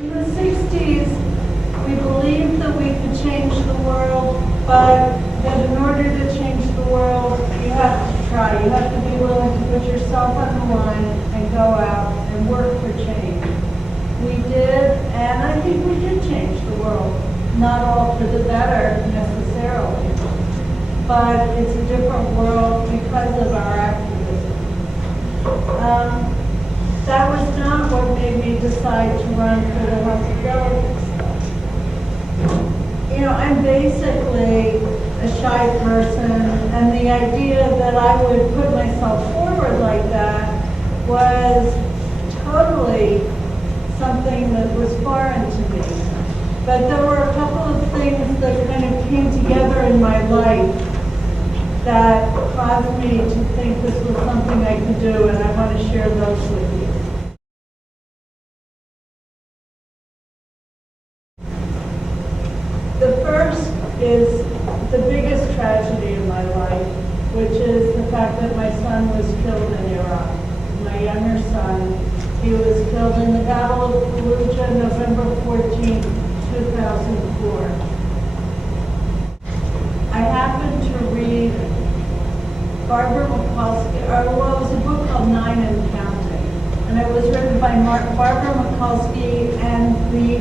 In the 60s, we believed that we could change the world, but that in order to change the world, you have to try. You have to be willing to put yourself on the line and go out and work for change. We did, and I think we did change the world. Not all for the better, necessarily, but it's a different world because of our activism. That was not what made me decide to run for the House of Delegates. You know, I'm basically a shy person, and the idea that I would put myself forward like that was totally something that was foreign to me. But there were a couple of things that kind of came together in my life that caused me to think this was something I could do, and I want to share those with you. The first is the biggest tragedy in my life, which is the fact that my son was killed in Iraq. My younger son, he was killed in the Battle of Fallujah, November 14, 2004. I happened to read Barbara Mikulski, it was a book called Nine and Counting, and it was written by Barbara Mikulski and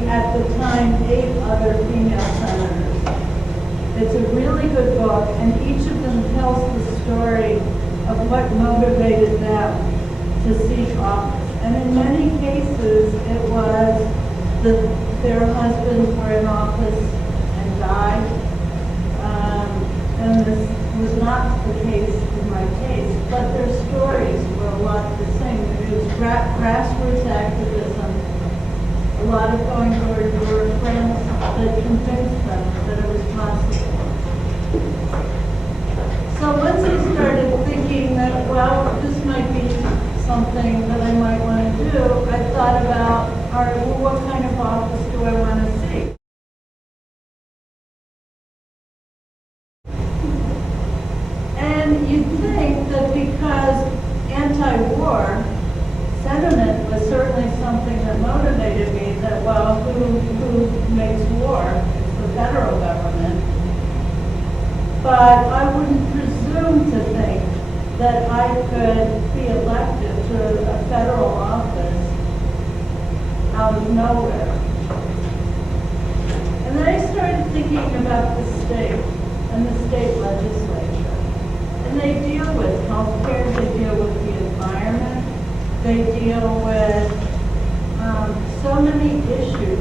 at the time, 8 other female senators. It's a really good book, and each of them tells the story of what motivated them to seek office. And in many cases, it was that their husbands were in office and died. And this was not the case in my case, but their stories were a lot the same. It was grassroots activism, a lot of going door to door, friends that convinced them that it was possible. So once I started thinking that, well, this might be something that I might want to do, I thought about, all right, well, what kind of office do I want to see? And you'd think that because anti-war sentiment was certainly something that motivated me, that, well, who makes war? It's the federal government. But I wouldn't presume to think that I could be elected to a federal office out of nowhere. And then I started thinking about the state and the state legislature. And they deal with health care, they deal with the environment, they deal with so many issues,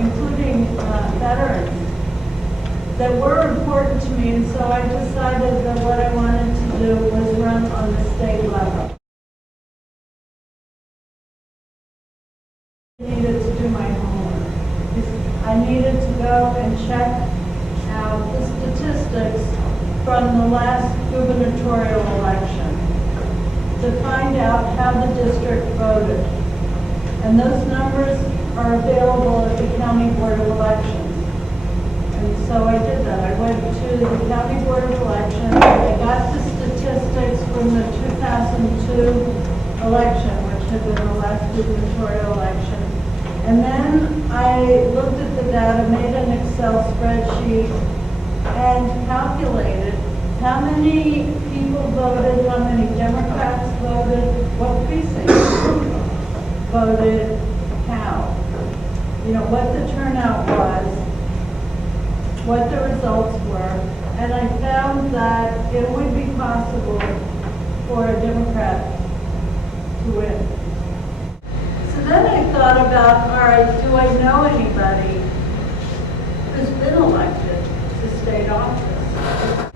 including veterans, that were important to me, and so I decided that what I wanted to do was run on the state level. I needed to do my homework. I needed to go and check out the statistics from the last gubernatorial election to find out how the district voted. And those numbers are available at the County Board of Elections. And so I did that. I went to the County Board of Elections. I got the statistics from the 2002 election, which had been the last gubernatorial election. And then I looked at the data, made an Excel spreadsheet, and calculated how many people voted, how many Democrats voted, what precincts voted how. You know, what the turnout was, what the results were, and I found that it would be possible for a Democrat to win. So then I thought about, all right, do I know anybody who's been elected to state office?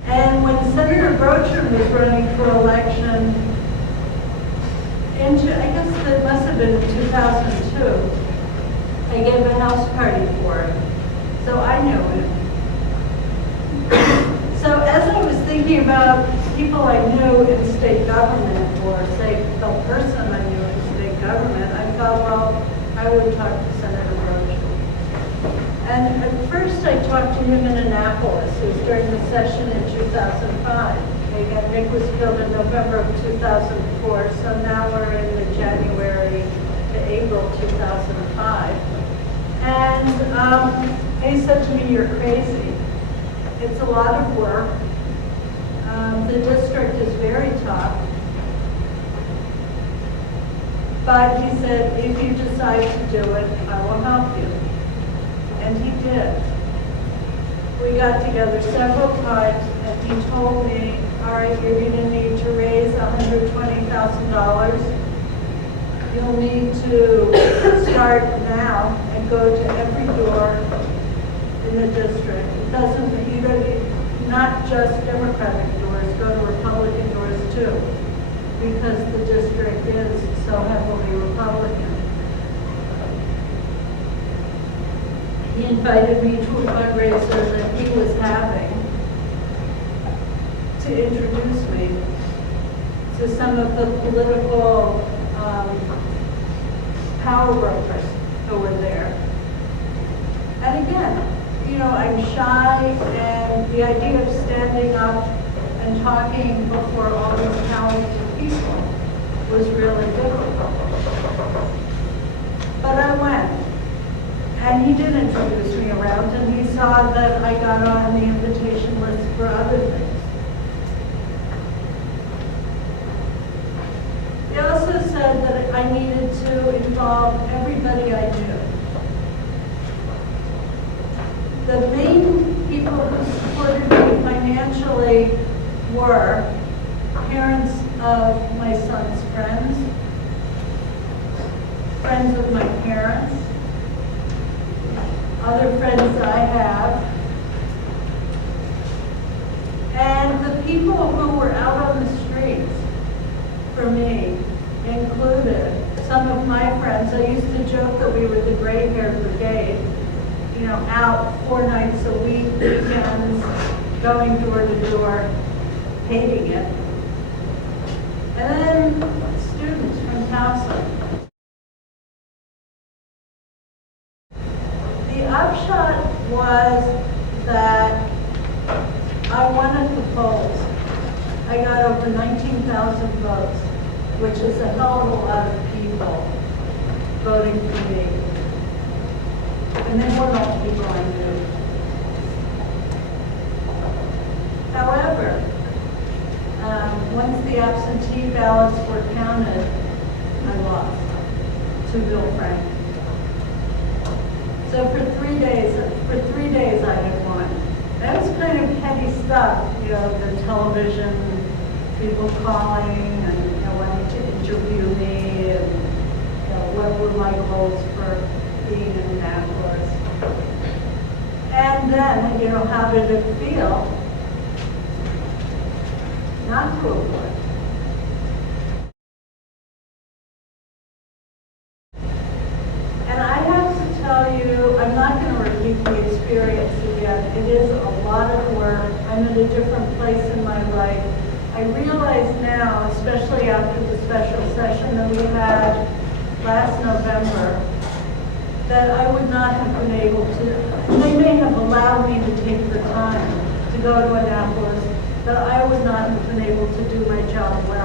And when Senator Brocher was running for election, I guess it must have been 2002, I gave a house party for him. So I knew him. So as I was thinking about people I knew in state government, or say the person I knew in state government, I thought, well, I would talk to Senator Brocher. And at first I talked to him in Annapolis. It was during the session in 2005. Again, Nick was killed in November of 2004, so now we're in the January to April 2005. And he said to me, "You're crazy. It's a lot of work. The district is very tough. But," he said, "if you decide to do it, I will help you." And he did. We got together several times, and he told me, "All right, you're going to need to raise $120,000. You'll need to start now and go to every door in the district. It doesn't, you don't, not just Democratic doors, go to Republican doors too, because the district is so heavily Republican." He invited me to a fundraiser that he was having to introduce me to some of the political power brokers who were there. And again, you know, I'm shy, and the idea of standing up and talking before all these talented people was really difficult. But I went, and he did introduce me around, and he saw that I got on the invitation list for other things. He also said that I needed to involve everybody I knew. The main people who supported me financially were parents of my son's friends, friends of my parents, other friends I have, and the people who were out on the streets for me included some of my friends. I used to joke that we were the gray-haired brigade, you know, out 4 nights a week, weekends, going door to door, hating it. And then students from Towson. The upshot was that I won at the polls. I got over 19,000 votes, which is a hell of a lot of people voting for me. And they weren't all people I knew. However, once the absentee ballots were counted, I lost to Bill Frank. So for 3 days I had won. That was kind of heavy stuff, you know, the television, people calling and, you know, wanting to interview me, and, you know, what were my goals for being in Annapolis. And then, you know, how did it feel not to have won? And I have to tell you, I'm not going to repeat the experience again. It is a lot of work. I'm in a different place in my life. I realize now, especially after the special session that we had last November, that I would not have been able to, they may have allowed me to take the time to go to Annapolis, but I would not have been able to do my job well